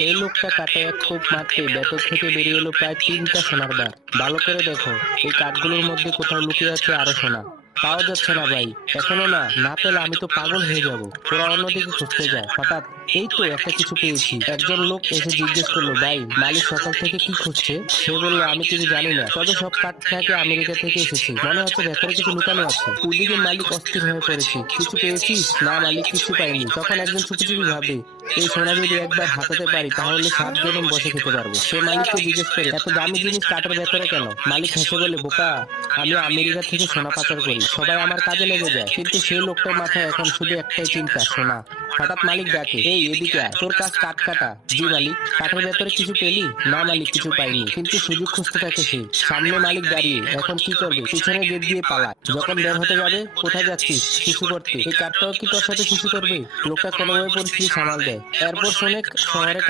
এই লোকটা কাঠে এক কোপ মারতেই ভেতর থেকে বেরিয়ে এলো প্রায় 3টা সোনার বার। ভালো করে দেখো, এই কাঠগুলোর মধ্যে কোথাও লুকিয়ে আছে আরো সোনা। পাওয়া যাচ্ছে না ভাই, এখনো না। না পেলে আমি তো পাগল হয়ে যাব। ওরা অন্যদিকে খুঁজতে যায়, হঠাৎ এই তো একটা কিছু পেয়েছি। একজন লোক এসে জিজ্ঞেস করলো, ভাই মালিক সকাল থেকে কি খুঁজছে? সে বলল, আমি কিছু জানি না, তবে সব কাঠ নাকি আমেরিকা থেকে এসেছে, মনে হচ্ছে ভেতরে কিছু লুকানো আছে। ওদিকে মালিক অস্থির হয়ে পড়েছে। কিছু পেয়েছিস? না মালিক, কিছু পাইনি। তখন একজন চুপি চুপি ভাবে, এই সোনা যদি একবার হাতাতে পারি তাহলে 7 জনম বসে খেতে পারবো। সে মালিককে জিজ্ঞেস করে, এত দামি জিনিস কাঠের ভেতরে কেন? মালিক হেসে বলে, বোকা, আমি আমেরিকা থেকে সোনা পাচার করি, সবাই আমার কাজে লেগে যায়। কিন্তু সেই লোকটার মাথায় এখন শুধু একটাই চিন্তা, সোনা। হঠাৎ মালিক ডাকে, এই এদিকে আয়, তোর কাজ কাঠ কাটা। জি মালিক। কাঠের ভেতরে কিছু পেলি? না মালিক, কিছু পাইনি। কিন্তু সুযোগ খুঁজতে থাকে সে। সামনে মালিক দাঁড়িয়ে, এখন কি করবে? পিছনে গেট দিয়ে পালায়। যখন বের হতে যাবে, কোথায় যাচ্ছিস? শিশু করতে। এই কাঠটাও কি তোর সাথে শিশু করবে? লোকটা কোনোভাবে পরিস্থিতি সামাল দেয়। এরপর শোনে শহরে